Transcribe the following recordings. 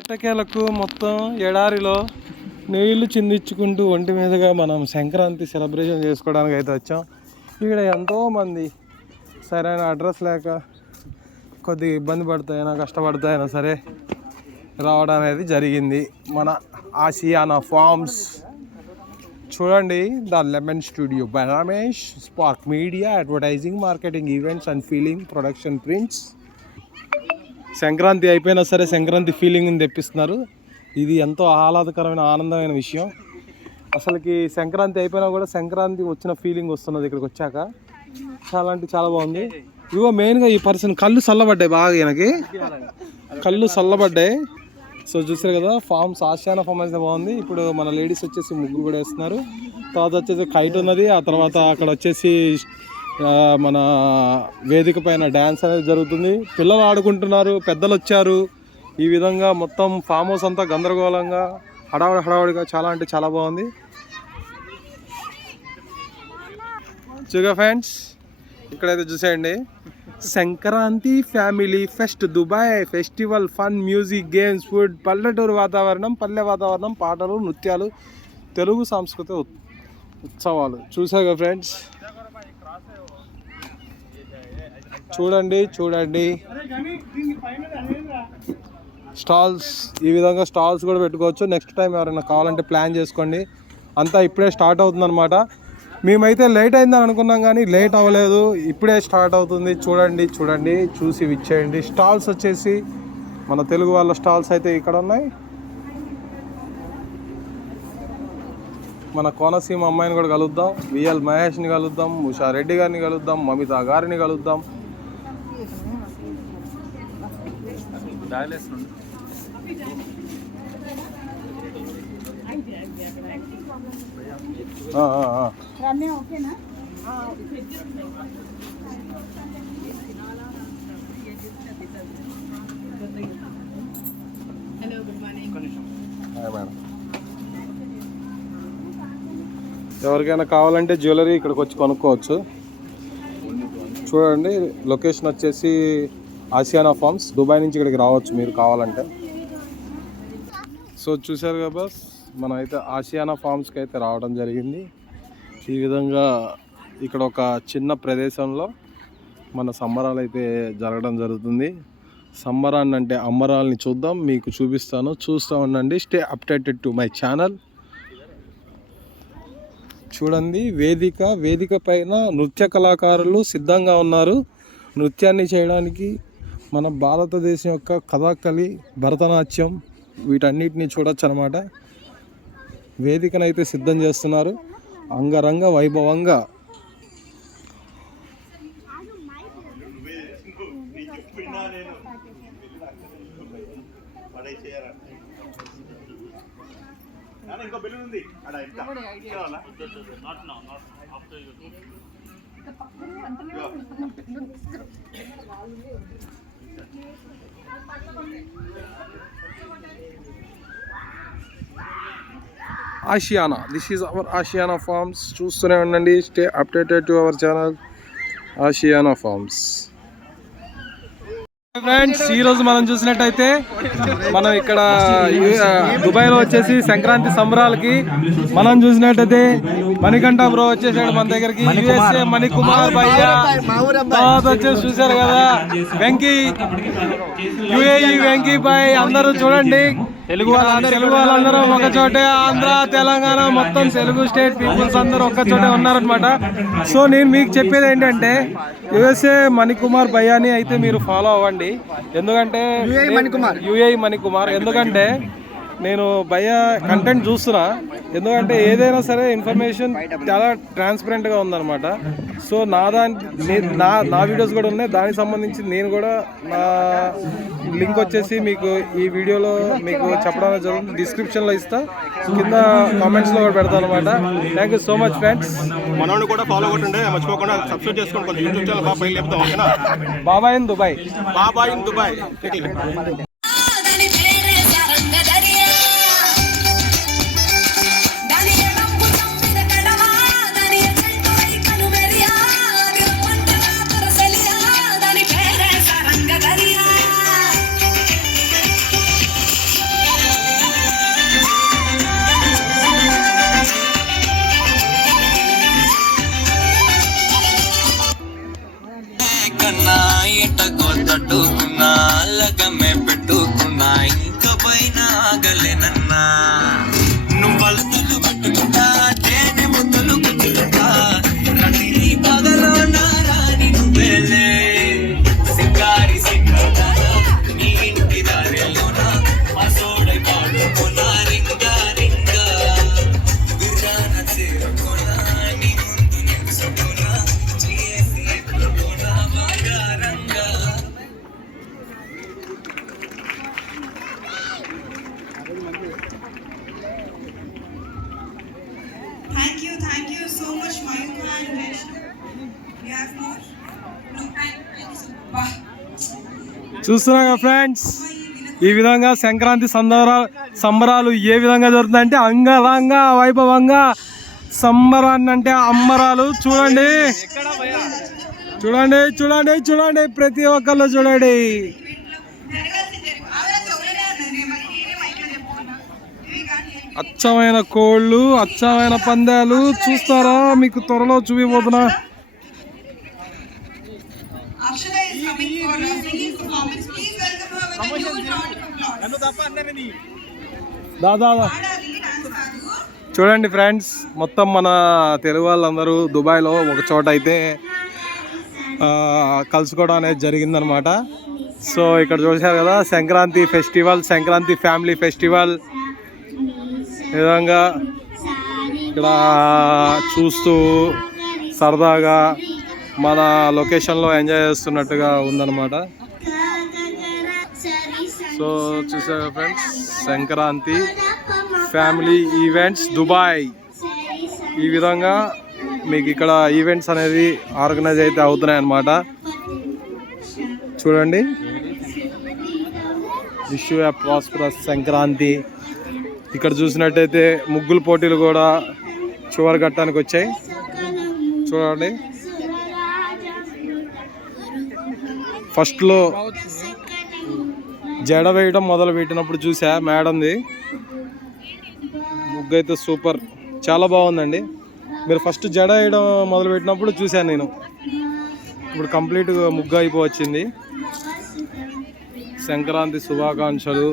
ఎట్టకేలకు మొత్తం ఎడారిలో నీళ్లు చిందించుకుంటూ ఒంటి మీదుగా మనం సంక్రాంతి సెలబ్రేషన్ చేసుకోవడానికి అయితే వచ్చాం. ఇక్కడ ఎంతోమంది సరైన అడ్రస్ లేక కొద్దిగా ఇబ్బంది పడతాయినా కష్టపడతాయినా సరే రావడం అనేది జరిగింది. మన ఆసియానా ఫార్మ్స్ చూడండి. The lemon studio by Ramesh, spark media, advertising, marketing, events and feeling, production, prints. Sankranti అయిపోయినా సరే సంక్రాంతి ఫీలింగ్ని తెప్పిస్తున్నారు. ఇది ఎంతో ఆహ్లాదకరమైన ఆనందమైన విషయం. అసలుకి సంక్రాంతి అయిపోయినా కూడా సంక్రాంతి వచ్చిన ఫీలింగ్ వస్తున్నది ఇక్కడికి వచ్చాక. చాలా అంటే చాలా బాగుంది. ఇవో మెయిన్గా ఈ పర్సన్ కళ్ళు చల్లబడ్డాయి, బాగా ఈయనకి కళ్ళు చల్లబడ్డాయి. సో చూసారు కదా, ఫార్మ్స్ ఆసియానా ఫార్మ్ అయితే బాగుంది. ఇప్పుడు మన లేడీస్ వచ్చేసి ముగ్గులు కూడా వేస్తున్నారు. తర్వాత వచ్చేసి కైట్ ఉన్నది. ఆ తర్వాత అక్కడ వచ్చేసి మన వేదిక పైన డ్యాన్స్ అనేది జరుగుతుంది. పిల్లలు ఆడుకుంటున్నారు, పెద్దలు వచ్చారు. ఈ విధంగా మొత్తం ఫామ్ హౌస్ అంతా గందరగోళంగా హడావుడిగా చాలా అంటే చాలా బాగుంది. చూగా ఫ్రెండ్స్, ఇక్కడైతే చూసేయండి, Sankranti family pest Dubai festival, fun, music, games, food, పల్లెటూరు వాతావరణం, పల్లె వాతావరణం, పాటలు, నృత్యాలు, తెలుగు సాంస్కృతిక ఉత్సవాలు. చూసాగా ఫ్రెండ్స్, చూడండి స్టాల్స్. ఈ విధంగా స్టాల్స్ కూడా పెట్టుకోవచ్చు. నెక్స్ట్ టైం ఎవరైనా కావాలంటే ప్లాన్ చేసుకోండి. అంతా ఇప్పుడే స్టార్ట్ అవుతుందన్నమాట. మేమైతే లేట్ అయిందని అనుకున్నాం కానీ లేట్ అవ్వలేదు, ఇప్పుడే స్టార్ట్ అవుతుంది. చూడండి చూసి విచ్చేయండి. స్టాల్స్ వచ్చేసి మన తెలుగు వాళ్ళ స్టాల్స్ అయితే ఇక్కడ ఉన్నాయి. మన కోనసీమ అమ్మాయిని కూడా కలుద్దాం, విఎల్ మహేష్ని కలుద్దాం, ఉషా రెడ్డి గారిని కలుద్దాం, మమితా గారిని కలుద్దాం. ఎవరికైనా కావాలంటే జ్యువెలరీ ఇక్కడికి వచ్చి కొనుక్కోవచ్చు. చూడండి, లొకేషన్ వచ్చేసి ఆసియానా ఫార్మ్స్, దుబాయ్ నుంచి ఇక్కడికి రావచ్చు మీరు కావాలంటే. సో చూసారు కదా, మనం అయితే ఆసియానా ఫార్మ్స్కి అయితే రావడం జరిగింది. ఈ విధంగా ఇక్కడ ఒక చిన్న ప్రదేశంలో మన సంబరాలు అయితే జరగడం జరుగుతుంది. సంబరాన్ని అంటే అమ్మరాల్ని చూద్దాం, మీకు చూపిస్తాను, చూస్తూ ఉండండి. Stay updated to my channel. చూడండి, వేదిక పైన నృత్య కళాకారులు సిద్ధంగా ఉన్నారు నృత్యాన్ని చేయడానికి. మన భారతదేశం యొక్క కథాకళి, భరతనాట్యం, వీటన్నిటిని చూడొచ్చు అనమాట. వేదికనైతే సిద్ధం చేస్తున్నారు అంగరంగ వైభవంగా. Aashiyana, this is our Aashiyana Farms. చూస్తూనే ఉండండి, stay updated to our channel Aashiyana Farms. Friends, ఈరోజు మనం చూసినట్టయితే మనం ఇక్కడ దుబాయ్లో వచ్చేసి సంక్రాంతి సంబరాలకి మనం చూసినట్టయితే మణికంఠ బ్రో వచ్చేసాడు మన దగ్గరికి. యుఎస్ఏ మణికుమార్ భయ్య, తర్వాత వచ్చేసి చూసారు కదా వెంకీ, యుఏఈ వెంకీ భాయ్. అందరూ చూడండి, తెలుగు వాళ్ళందరూ ఒక చోటే, ఆంధ్ర తెలంగాణ మొత్తం తెలుగు స్టేట్ పీపుల్స్ అందరూ ఒక్క చోటే ఉన్నారనమాట. సో నేను మీకు చెప్పేది ఏంటంటే, యుఎస్ఏ మణికుమార్ భయ్యాని అయితే మీరు ఫాలో అవ్వండి. ఎందుకంటే యుఏఈ మణికుమార్, ఎందుకంటే నేను భయ్య కంటెంట్ చూస్తున్నా. ఎందుకంటే ఏదైనా సరే ఇన్ఫర్మేషన్ చాలా ట్రాన్స్పరెంట్గా ఉందన్నమాట. సో నా వీడియోస్ కూడా ఉన్నాయి, దానికి సంబంధించి నేను కూడా నా లింక్ వచ్చేసి మీకు ఈ వీడియోలో మీకు చెప్పడం జరుగుతుంది. డిస్క్రిప్షన్లో ఇస్తా, కింద కామెంట్స్లో కూడా పెడతాను అనమాట. Thank you so much friends. మనోని కూడా ఫాలో కొట్టండి, మర్చిపోకుండా సబ్స్క్రైబ్ చేసుకోండి. యూట్యూబ్ ఛానల్ బాబాయ్ లేపుతాం, ఓకేనా? బాబాయ్ ఇన్ దుబాయ్. చూస్తున్నాగా ఫ్రెండ్స్, ఈ విధంగా సంక్రాంతి సంబరాలు ఏ విధంగా జరుగుతుందంటే అంగరంగ వైభవంగా సంబరాన్ని అంటే అమ్మరాలు. చూడండి చూడండి చూడండి చూడండి, ప్రతి ఒక్కళ్ళు చూడండి. అచ్చమైన కోళ్ళు, అచ్చమైన పందాలు చూస్తారా? మీకు త్వరలో చూపిపోతున్నా. దాదా చూడండి ఫ్రెండ్స్, మొత్తం మన తెలుగు వాళ్ళందరూ దుబాయ్లో ఒక చోట అయితే కలుసుకోవడం అనేది జరిగిందనమాట. సో ఇక్కడ చూశారు కదా Sankranti festival, Sankranti family festival. ఈ విధంగా ఇక్కడ చూస్తూ సరదాగా మన లొకేషన్లో ఎంజాయ్ చేస్తున్నట్టుగా ఉందన్నమాట. సో చూసారు friends, Sankranti family events Dubai. ఈ విధంగా మీకు ఇక్కడ ఈవెంట్స్ అనేది ఆర్గనైజ్ అయితే అవుతున్నాయి అన్నమాట. చూడండి, wish you a prosperous Sankranti. ఇక్కడ చూసినట్టయితే ముగ్గుల పోటీలు కూడా చివరి ఘట్టానికి వచ్చాయి. చూడండి, ఫస్ట్లో జడ వేయడం మొదలు పెట్టినప్పుడు చూసా మేడంది ముగ్గు అయితే సూపర్, చాలా బాగుందండి. మీరు ఫస్ట్ జడ వేయడం మొదలు పెట్టినప్పుడు చూశాను నేను. ఇప్పుడు కంప్లీట్గా ముగ్గు అయిపోవచ్చింది. సంక్రాంతి శుభాకాంక్షలు.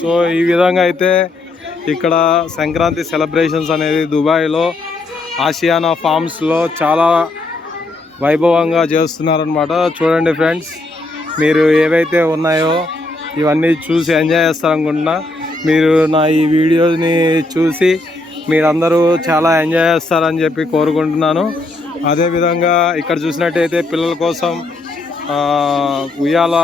సో ఈ విధంగా అయితే ఇక్కడ సంక్రాంతి సెలబ్రేషన్స్ అనేది దుబాయ్లో ఆసియానా ఫార్మ్స్లో చాలా వైభవంగా చేస్తున్నారనమాట. చూడండి ఫ్రెండ్స్, మీరు ఏవైతే ఉన్నాయో ఇవన్నీ చూసి ఎంజాయ్ చేస్తారనుకుంటున్నా. మీరు నా ఈ వీడియోని చూసి మీరందరూ చాలా ఎంజాయ్ చేస్తారని చెప్పి కోరుకుంటున్నాను. అదేవిధంగా ఇక్కడ చూసినట్టయితే పిల్లల కోసం ఉయ్యాల,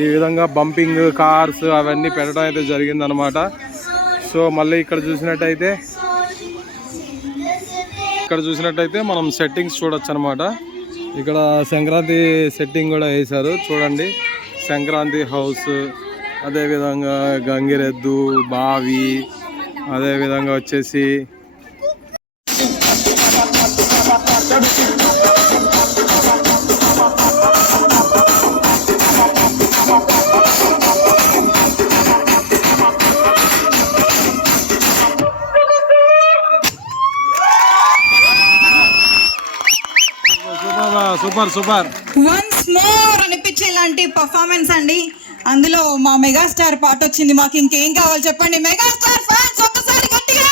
ఈ విధంగా బంపింగ్ కార్స్ అవన్నీ పెట్టడం అయితే జరిగిందనమాట. సో మళ్ళీ ఇక్కడ చూసినట్టయితే మనం సెట్టింగ్స్ చూడొచ్చు అనమాట. ఇక్కడ సంక్రాంతి సెట్టింగ్ కూడా వేశారు చూడండి. సంక్రాంతి హౌస్, అదేవిధంగా గంగిరెద్దు, బావి, అదేవిధంగా వచ్చేసి సూపర్ సూపర్ వన్స్ మోర్ అనిపించేలాంటి పర్ఫార్మెన్స్ అండి. అందులో మా మెగాస్టార్ పాట వచ్చింది. మాకు ఇంకేం కావాలి చెప్పండి మెగాస్టార్ ఫ్యాన్స్ ఒక్కసారి గట్టిగా.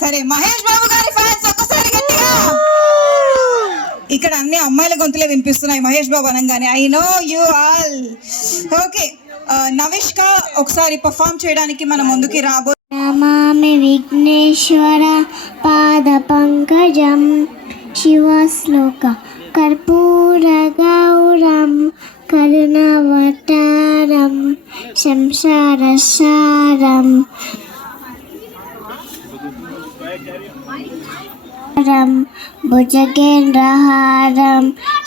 సరే మహేష్ బాబు గారి ఫ్యాన్స్ ఒక్కసారి గట్టిగా. ఇక్కడ అన్ని అమ్మాయిల గొంతులే వినిపిస్తున్నాయి మహేష్ బాబు అనగానే. I know you all. Okay, Navishka ఒకసారి పర్ఫార్మ్ చేయడానికి మన ముందుకి రాబో. నమామి విఘ్నేశ్వర పాద పంకజం శివశ్లోక కర్పూర గౌరం కరుణావతారం సంసారసారం భుజగేంద్రహారం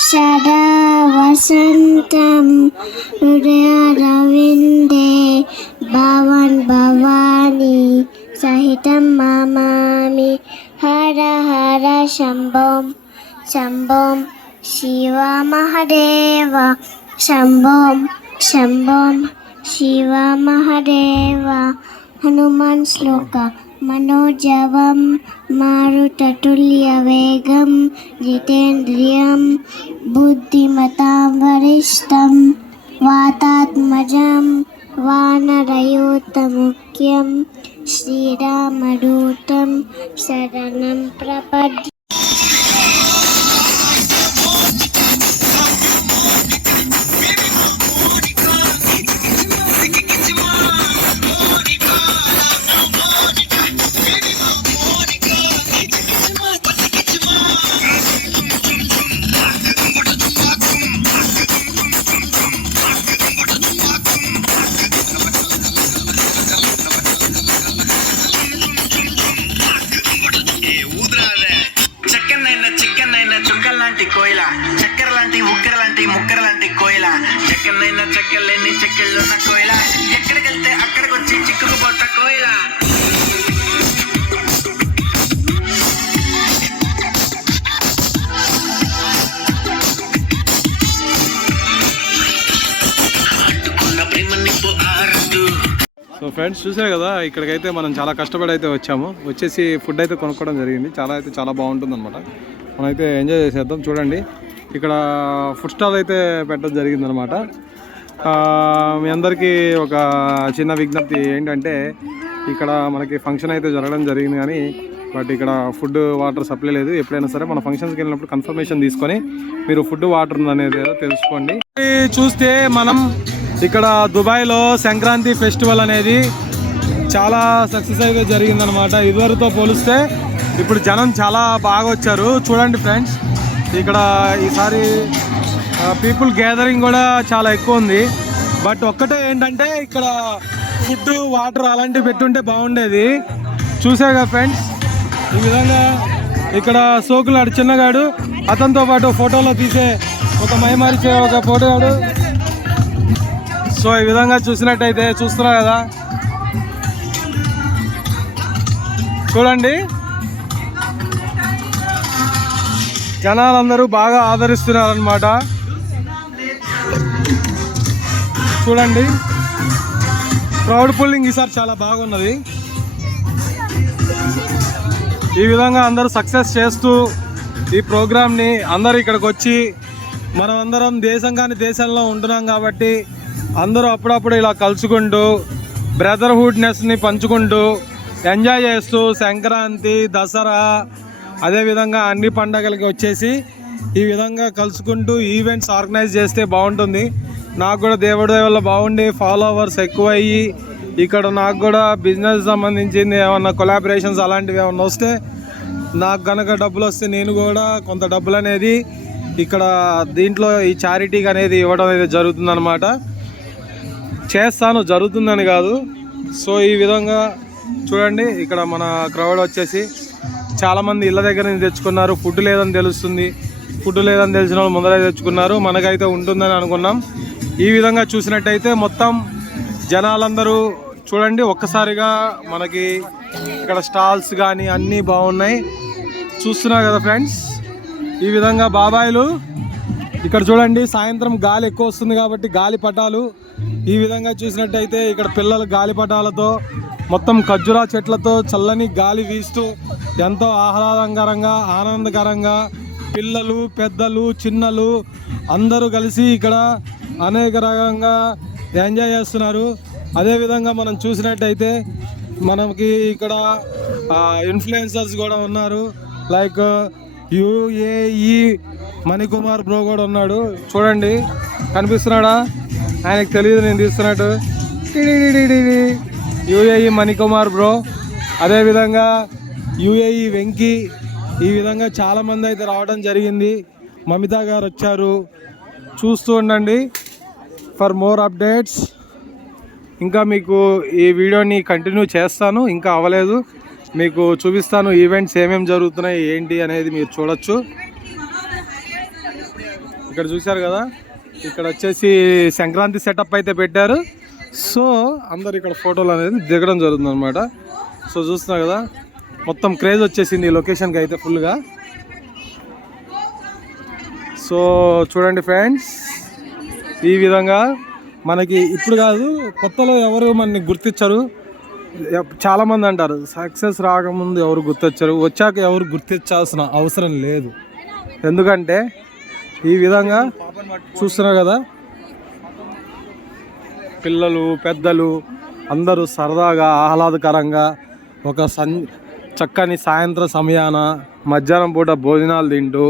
సదా వసంతం హృదయరవిందే భవన్ భవాని సహితం మామామి హర హర శంభోం శంభోం శివ మహదేవ శంభోం శంభోం శివ మహదేవ. హనుమాన్ శ్లోక మనోజవం మారుతతుల్య వేగం జితేంద్రియం బుద్ధిమతాం వరిష్టం వాతాత్మజం వానరయూతముఖ్యం శ్రీరామదూతం శరణం ప్రపద్యే. లెక్కలేని చెక్కిళ్ళున్న కోయిల ఎక్కడికి వెళ్తే అక్కడికి వచ్చి చిక్కుకుపోత కోయిల అంటుకున్న ప్రేమ నిప్పు ఆరదు. సో ఫ్రెండ్స్ చూసారు కదా, ఇక్కడికైతే మనం చాలా కష్టపడి అయితే వచ్చాము. వచ్చేసి ఫుడ్ అయితే కొనుక్కోవడం జరిగింది. చాలా బాగుంటుంది అనమాట. మనమైతే ఎంజాయ్ చేసేద్దాం. చూడండి, ఇక్కడ ఫుడ్ స్టాల్ అయితే పెట్టడం జరిగిందనమాట. మీ అందరికీ ఒక చిన్న విజ్ఞప్తి ఏంటంటే, ఇక్కడ మనకి ఫంక్షన్ అయితే జరగడం జరిగింది కానీ బట్ ఇక్కడ ఫుడ్ వాటర్ సప్లై లేదు. ఎప్పుడైనా సరే మన ఫంక్షన్స్కి వెళ్ళినప్పుడు కన్ఫర్మేషన్ తీసుకొని మీరు ఫుడ్ వాటర్ అనేది తెలుసుకోండి. చూస్తే మనం ఇక్కడ దుబాయ్లో సంక్రాంతి ఫెస్టివల్ అనేది చాలా సక్సెస్ అయితే జరిగిందనమాట. ఇదివరతో పోలిస్తే ఇప్పుడు జనం చాలా బాగా వచ్చారు. చూడండి ఫ్రెండ్స్, ఇక్కడ ఈసారి పీపుల్ గ్యాదరింగ్ కూడా చాలా ఎక్కువ ఉంది. బట్ ఒక్కటే ఏంటంటే ఇక్కడ ఫుడ్ వాటర్ అలాంటివి పెట్టుంటే బాగుండేది. చూసాగా ఫ్రెండ్స్, ఈ విధంగా ఇక్కడ సోకులాడు చిన్నగాడు, అతనితో పాటు ఫోటోలో తీసే ఒక మైమారిచే ఒక ఫోటోగాడు. సో ఈ విధంగా చూసినట్టయితే చూస్తున్నారు కదా, చూడండి జనాలందరూ బాగా ఆదరిస్తున్నారనమాట. చూడండి, క్రౌడ్ పుల్లింగ్ ఈసారి చాలా బాగున్నది. ఈ విధంగా అందరూ సక్సెస్ చేస్తూ ఈ ప్రోగ్రామ్ని అందరూ ఇక్కడికి వచ్చి మనం అందరం దేశం కాని దేశంలో ఉంటున్నాం కాబట్టి అందరూ అప్పుడప్పుడు ఇలా కలుసుకుంటూ బ్రదర్హుడ్నెస్ని పంచుకుంటూ ఎంజాయ్ చేస్తూ సంక్రాంతి, దసరా, అదేవిధంగా అన్ని పండగలకి వచ్చేసి ఈ విధంగా కలుసుకుంటూ ఈవెంట్స్ ఆర్గనైజ్ చేస్తే బాగుంటుంది. నాకు కూడా దేవుడి వల్ల బాగుండి ఫాలోవర్స్ ఎక్కువ అయ్యి ఇక్కడ నాకు కూడా బిజినెస్ సంబంధించింది ఏమన్నా కొలాబరేషన్స్ అలాంటివి ఏమన్నా వస్తే నాకు కనుక డబ్బులు వస్తే నేను కూడా కొంత డబ్బులు అనేది ఇక్కడ దీంట్లో ఈ చారిటీకి అనేది ఇవ్వడం అనేది జరుగుతుందన్నమాట. చేస్తాను, జరుగుతుందని కాదు. సో ఈ విధంగా చూడండి, ఇక్కడ మన క్రౌడ్ వచ్చేసి చాలామంది ఇళ్ళ దగ్గర నుంచి తెచ్చుకున్నారు. ఫుడ్ లేదని తెలుస్తుంది. ఫుడ్ లేదని తెలిసిన వాళ్ళు ముందరే తెచ్చుకున్నారు. మనకైతే ఉంటుందని అనుకున్నాం. ఈ విధంగా చూసినట్టయితే మొత్తం జనాలందరూ చూడండి ఒక్కసారిగా మనకి ఇక్కడ స్టాల్స్ కానీ అన్నీ బాగున్నాయి. చూస్తున్నారు కదా ఫ్రెండ్స్, ఈ విధంగా బాబాయిలు ఇక్కడ చూడండి. సాయంత్రం గాలి ఎక్కువ వస్తుంది కాబట్టి గాలిపటాలు ఈ విధంగా చూసినట్టయితే ఇక్కడ పిల్లలు గాలిపటాలతో మొత్తం ఖర్జూరా చెట్లతో చల్లని గాలి వీస్తూ ఎంతో ఆహ్లాదకరంగా ఆనందకరంగా పిల్లలు, పెద్దలు, చిన్నలు అందరూ కలిసి ఇక్కడ అనేక రకంగా ఎంజాయ్ చేస్తున్నారు. అదేవిధంగా మనం చూసినట్టయితే మనకి ఇక్కడ ఇన్ఫ్లుయెన్సర్స్ కూడా ఉన్నారు. లైక్ UAE మణికుమార్ బ్రో కూడా ఉన్నాడు. చూడండి, కనిపిస్తున్నాడా? ఆయనకు తెలియదు నేను తీస్తున్నట్టు. UAE మణికుమార్ బ్రో, అదేవిధంగా UAE వెంకీ, ఈ విధంగా చాలామంది అయితే రావడం జరిగింది. మమితా గారు వచ్చారు. చూస్తూ ఉండండి ఫర్ మోర్ అప్డేట్స్. ఇంకా మీకు ఈ వీడియోని కంటిన్యూ చేస్తాను, ఇంకా అవ్వలేదు, మీకు చూపిస్తాను ఈవెంట్స్ ఏమేమి జరుగుతున్నాయి ఏంటి అనేది మీరు చూడొచ్చు. ఇక్కడ చూశారు కదా, ఇక్కడ వచ్చేసి సంక్రాంతి సెటప్ అయితే పెట్టారు. సో అందరు ఇక్కడ ఫోటోలు అనేది దిగడం జరుగుతుంది అనమాట. సో చూస్తున్నారు కదా, మొత్తం క్రేజ్ వచ్చేసింది ఈ లొకేషన్కి అయితే ఫుల్గా. సో చూడండి ఫ్రెండ్స్, ఈ విధంగా మనకి ఇప్పుడు కాదు, కొత్తలో ఎవరు మనని గుర్తించరు. చాలామంది అంటారు సక్సెస్ రాకముందు ఎవరు గుర్తించరు, వచ్చాక ఎవరు గుర్తించాల్సిన అవసరం లేదు. ఎందుకంటే ఈ విధంగా చూస్తున్నారు కదా, పిల్లలు, పెద్దలు అందరూ సరదాగా ఆహ్లాదకరంగా ఒక చక్కని సాయంత్రం సమయాన మధ్యాహ్నం పూట భోజనాలు తింటూ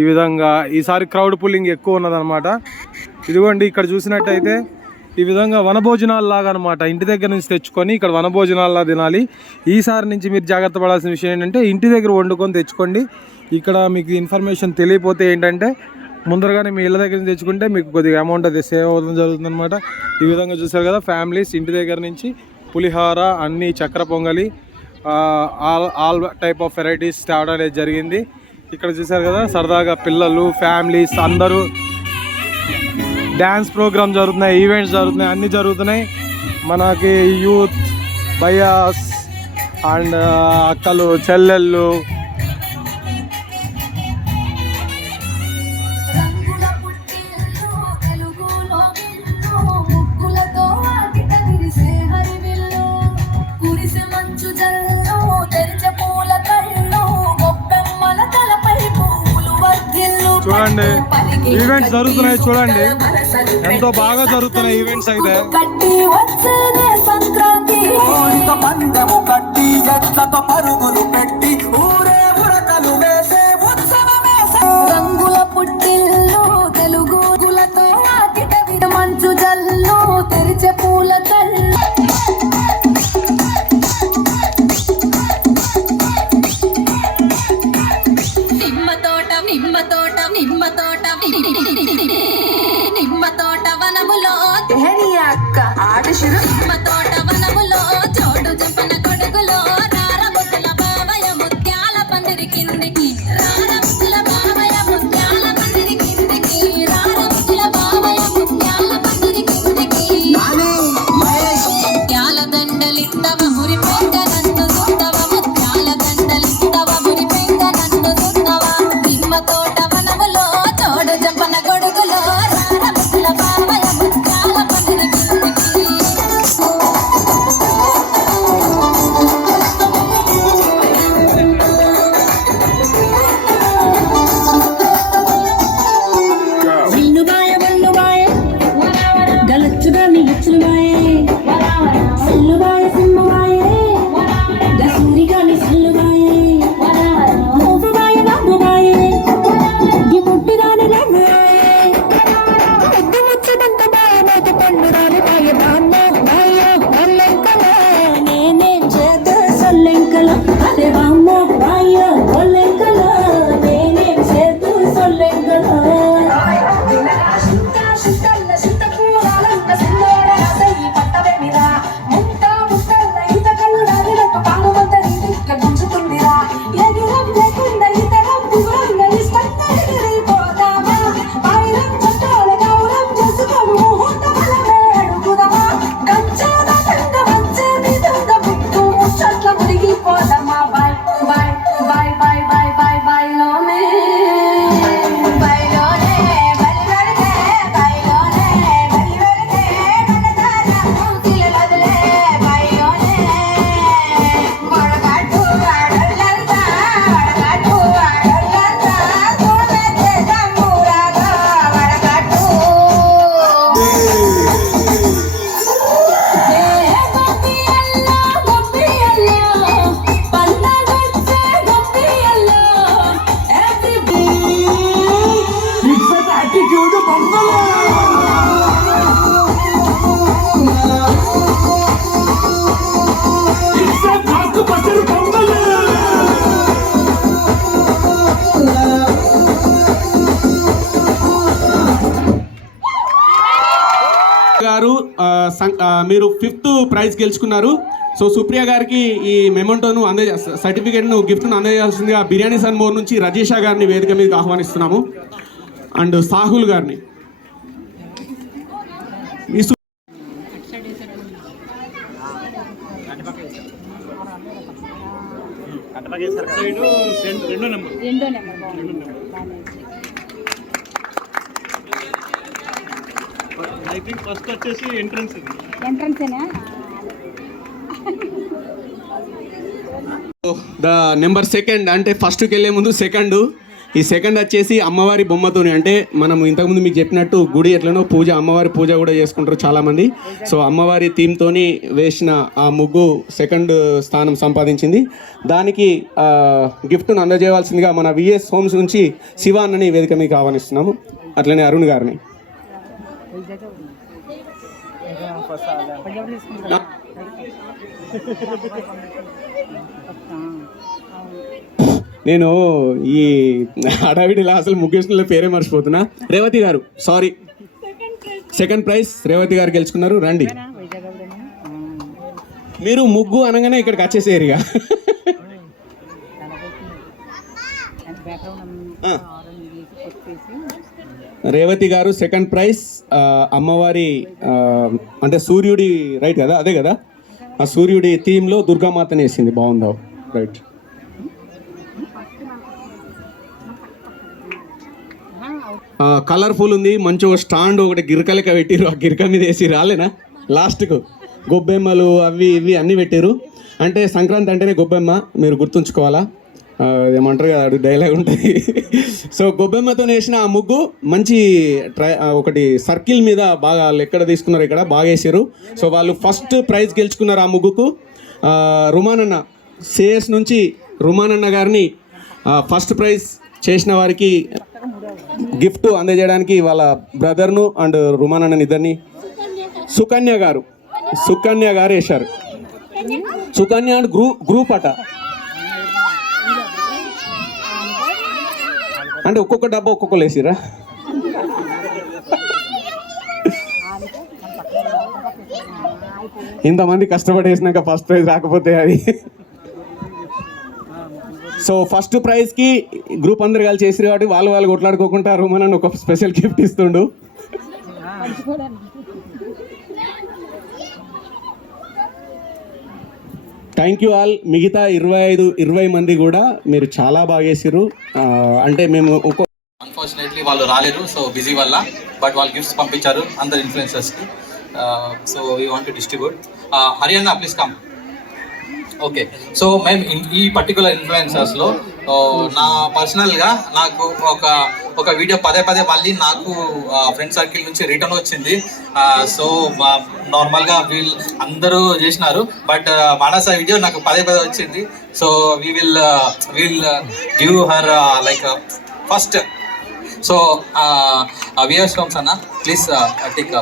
ఈ విధంగా ఈసారి క్రౌడ్ పుల్లింగ్ ఎక్కువ ఉన్నదనమాట. ఇదిగోండి ఇక్కడ చూసినట్టయితే ఈ విధంగా వనభోజనాలు లాగా అనమాట. ఇంటి దగ్గర నుంచి తెచ్చుకొని ఇక్కడ వనభోజనాల్లా తినాలి. ఈసారి నుంచి మీరు జాగ్రత్త పడాల్సిన విషయం ఏంటంటే ఇంటి దగ్గర వండుకొని తెచ్చుకోండి. ఇక్కడ మీకు ఇన్ఫర్మేషన్ తెలియపోతే ఏంటంటే ముందరగానే మీ ఇళ్ళ దగ్గర నుంచి తెచ్చుకుంటే మీకు కొద్దిగా అమౌంట్ అది సేవ్ అవ్వడం జరుగుతుంది అనమాట. ఈ విధంగా చూసారు కదా, ఫ్యామిలీస్ ఇంటి దగ్గర నుంచి పులిహార, అన్ని చక్కెర పొంగలి, ఆల్ టైప్ ఆఫ్ వెరైటీస్ తేవడం అనేది జరిగింది. ఇక్కడ చూసారు కదా, సరదాగా పిల్లలు, ఫ్యామిలీస్ అందరూ డ్యాన్స్ ప్రోగ్రామ్ జరుగుతున్నాయి, ఈవెంట్స్ జరుగుతున్నాయి, అన్నీ జరుగుతున్నాయి. మనకి యూత్ భయాస్ అండ్ అక్కలు చెల్లెళ్ళు చూడండి ఈవెంట్స్ జరుగుతున్నాయి. చూడండి ఎంతో బాగా జరుగుతున్నాయి ఈవెంట్స్ అయితే. రంగుల పుట్టిల్లు తెలుగులతో మంచు జల్లు తెరిచే పూల కళ్ళు నిమ్మ తోట వనములో అక్క ఆడశురు నిమ్మ తోట వనములో చోడు జంపన కొడుకులో రారముల బావయ ముత్యాల పందిరి కిందికి రారముల బావయ ముత్యాల పందిరి కిందికి రారముల బావయ ముత్యాల పందిరి కిందికి ముత్యాల దండలిందవ మురి పెంక నన్ను సుత్తవ ముత్యాల దండలిందవ మురి పెంక నన్ను సుత్తవ నిమ్మ తోట వనములో చోడు జంపన కొడుకులో రారముల బావయ ముత్యాల పందిరి కిందికి విల్లుబాయ వల్లుబాయ గలచ్చుగా నిలుచులుబాయ సల్లుబాయ సింహబాయ దసూరిగా ని సల్లుబాయ నవ్వుబాయ నవ్వుబాయ ది ముట్టిదాని నవ్వుబాయ పెద్ద ముచ్చటంత బాయ మోత పండురాని బాయ బామ్మ బాయ వల్లెంకల నేనే చేత సొల్లెంకల అదే బామ్మ బాయ వల్లెంకల నేనే చేత సొల్లెంకల గారు మీరు 5th ప్రైజ్ గెలుచుకున్నారు. సో సుప్రియ గారికి ఈ మెమోంటోను సర్టిఫికేట్ను గిఫ్ట్ను అందజేయాల్సిందిగా బిర్యానీ సన్ మోర్ నుంచి రజేషా గారిని వేదిక మీదకి ఆహ్వానిస్తున్నాము. అండ్ సాహుల్ గారిని. ఐ థింక్ ఫస్ట్ వచ్చేసి ఎంట్రన్స్ ద నెంబర్ సెకండ్ అంటే ఫస్ట్కి వెళ్ళే ముందు సెకండ్. ఈ సెకండ్ వచ్చేసి అమ్మవారి బొమ్మతోని, అంటే మనం ఇంతకుముందు మీకు చెప్పినట్టు గుడి ఎట్లనో పూజ, అమ్మవారి పూజ కూడా చేసుకుంటారు చాలామంది. సో అమ్మవారి థీమ్తోని వేసిన ఆ ముగ్గు సెకండ్ స్థానం సంపాదించింది. దానికి గిఫ్ట్ను అందజేయవలసిందిగా మన విఎస్ హోమ్స్ నుంచి శివ అన్నని వేదిక మీకు ఆహ్వానిస్తున్నాము. అట్లనే అరుణ్ గారిని. నేను ఈ హడావిడిలో అసలు ముగ్గేషన్లో పేరే మర్చిపోతున్నా. రేవతి గారు, సారీ, సెకండ్ ప్రైజ్ రేవతి గారు గెలుచుకున్నారు. రండి. మీరు ముగ్గు అనగానే ఇక్కడికి వచ్చేసేరు ఇక. రేవతి గారు సెకండ్ ప్రైజ్ అమ్మవారి అంటే సూర్యుడి రైట్ కదా, అదే కదా, ఆ సూర్యుడి థీమ్లో దుర్గామాతని వేసింది, బాగుందా, రైట్. కలర్ఫుల్ ఉంది, మంచి స్టాండ్ ఒకటి గిరక లెక్క పెట్టిరు, ఆ గిరక మీద వేసి రాలేనా లాస్ట్కు గొబ్బెమ్మలు అవి ఇవి అన్నీ పెట్టారు. అంటే సంక్రాంతి అంటేనే గొబ్బెమ్మ, మీరు గుర్తుంచుకోవాలా, ఏమంటారు కదా డైలాగ్ ఉంటుంది. సో గొబ్బెమ్మతో వేసిన ఆ ముగ్గు మంచి ఒకటి సర్కిల్ మీద బాగా వాళ్ళు ఎక్కడ తీసుకున్నారు, ఇక్కడ బాగా వేసారు. సో వాళ్ళు ఫస్ట్ ప్రైజ్ గెలుచుకున్నారు ఆ ముగ్గుకు. రుమానన్న సిఎస్ నుంచి రుమానన్న గారిని ఫస్ట్ ప్రైజ్ చేసిన వారికి గిఫ్ట్ అందజేయడానికి వాళ్ళ బ్రదర్ను అండ్ రుమానన్న ఇద్దరిని సుకన్య గారు వేశారు. సుకన్య అండ్ గ్రూప్ అట, అంటే ఒక్కొక్క డబ్బా ఒక్కొక్కరు వేసిరా. ఇంతమంది కష్టపడి వేసినాక ఫస్ట్ ప్రైజ్ రాకపోతే అది. సో ఫస్ట్ ప్రైజ్కి గ్రూప్ అందరు కలిసి చేసిరు కాబట్టి వాళ్ళు కొట్లాడుకోకుండా రుమానన్న ఒక స్పెషల్ గిఫ్ట్ ఇస్తుండు. Thank you all. మిగతా 20 మంది కూడా మీరు చాలా బాగా చేసిర్రు. అంటే మేము అన్ఫార్చునేట్లీ వాళ్ళు రాలేరు, సో బిజీ వల్ల, బట్ వాళ్ళు గిఫ్ట్స్ పంపించారు అందరు ఇన్ఫ్లుయెన్సర్స్కి. So we want to distribute. హరియానా ప్లీజ్ కమ్. ఓకే, సో మేము ఈ పర్టికులర్ ఇన్ఫ్లుయెన్సర్స్లో నా పర్సనల్గా నాకు ఒక వీడియో పదే మళ్ళీ నాకు ఫ్రెండ్ సర్కిల్ నుంచి రిటర్న్ వచ్చింది. సో నార్మల్గా వీళ్ళు అందరూ చేసినారు, బట్ మానస వీడియో నాకు పదే వచ్చింది. So will give her like first. So వియర్స్ ఫ్రమ్స్ అన్న ప్లీజ్ టేక్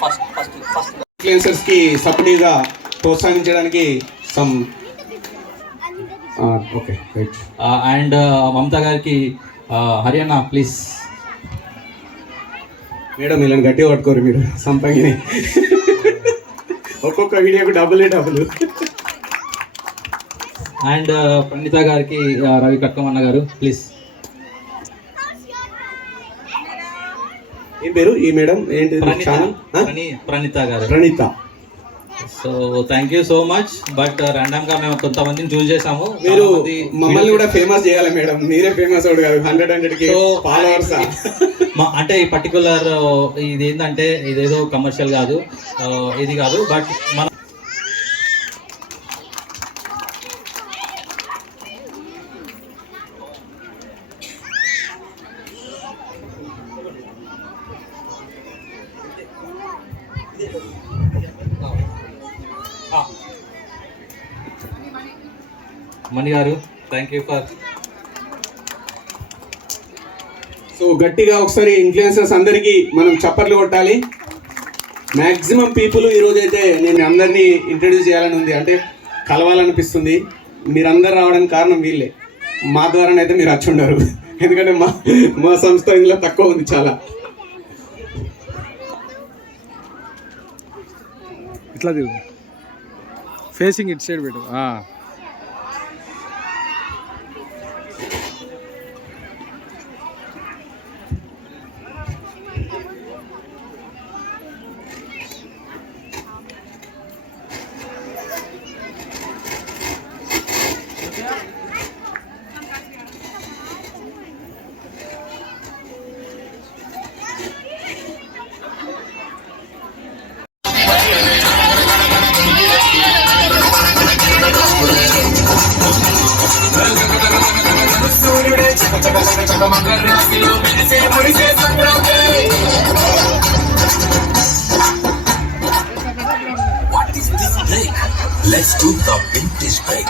ఫస్ట్ ఇన్ఫ్లుయెన్సర్స్కి సపోర్టివ్గా ప్రోత్సహించడానికి some okay right. And Mamata గారికి హరియానా ప్లీజ్. మేడం ఇలా గట్టిగా పట్టుకోరు మీరు, సంపంగిని ఒక్కొక్క వీడియోకి డబ్బులు. అండ్ ప్రణీత గారికి రవి కక్కమన్న గారు ప్లీజ్. ఏం పేరు ఈ మేడం ఏంటి? ప్రణీత గారు. Praneetha. So thank you so much. But random గా మేము కొంతమందిని చూస్ చేసాము. మీరు మమ్మల్ని కూడా ఫేమస్ చేయాలి మేడం, మీరే ఫేమస్ అవుడు కాదు. 100K followers. అంటే ఈ పర్టికులర్ ఇది ఏంటంటే ఇదేదో కమర్షియల్ కాదు, ఇది కాదు, బట్ మన మణి గారు థ్యాంక్ యూ ఫర్. సో గట్టిగా ఒకసారి ఇన్ఫ్లుయెన్సర్స్ అందరికీ మనం చప్పట్లు కొట్టాలి. మ్యాక్సిమం పీపుల్ ఈరోజైతే నేను అందరినీ ఇంట్రడ్యూస్ చేయాలని ఉంది, అంటే కలవాలనిపిస్తుంది. మీరందరూ రావడానికి కారణం వీళ్ళే, మా ద్వారానైతే మీరు వచ్చి ఉండరు, ఎందుకంటే మా సంస్థ ఇందులో తక్కువ ఉంది చాలా. ఇట్లా తిరుగు, ఫేసింగ్ ఇట్ సైడ్ పెట్టు. Let's do the vintage break.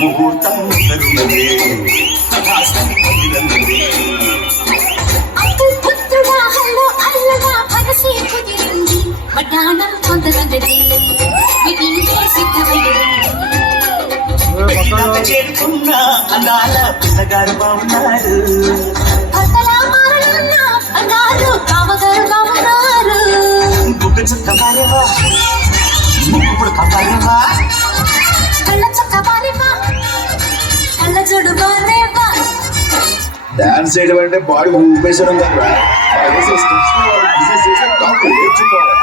ముహూర్తం తరుణమే ప్రకాశం పొందినమే పుత్రుడా హల్లో అల్లగా మనసే కుదిరింది వడ్డాణం పొందగలది విధించే సిద్ధమైనది పెట్టినాక చేరుకున్న అందాల పిల్లగారు బాగున్నారు భర్తలా మారనున్న అన్నారు కామగారు కామగారు బుగ్గ చుక్క మారేవా ముక్కుడు కంగారేవా కళ్ళ చొక్క మారేవా కళ్ళ చూడు మారేవా డాన్స్ చేయడం అంటే బాడీ ఊపేసడం కదా బిజినెస్ నేర్చుకోవాలి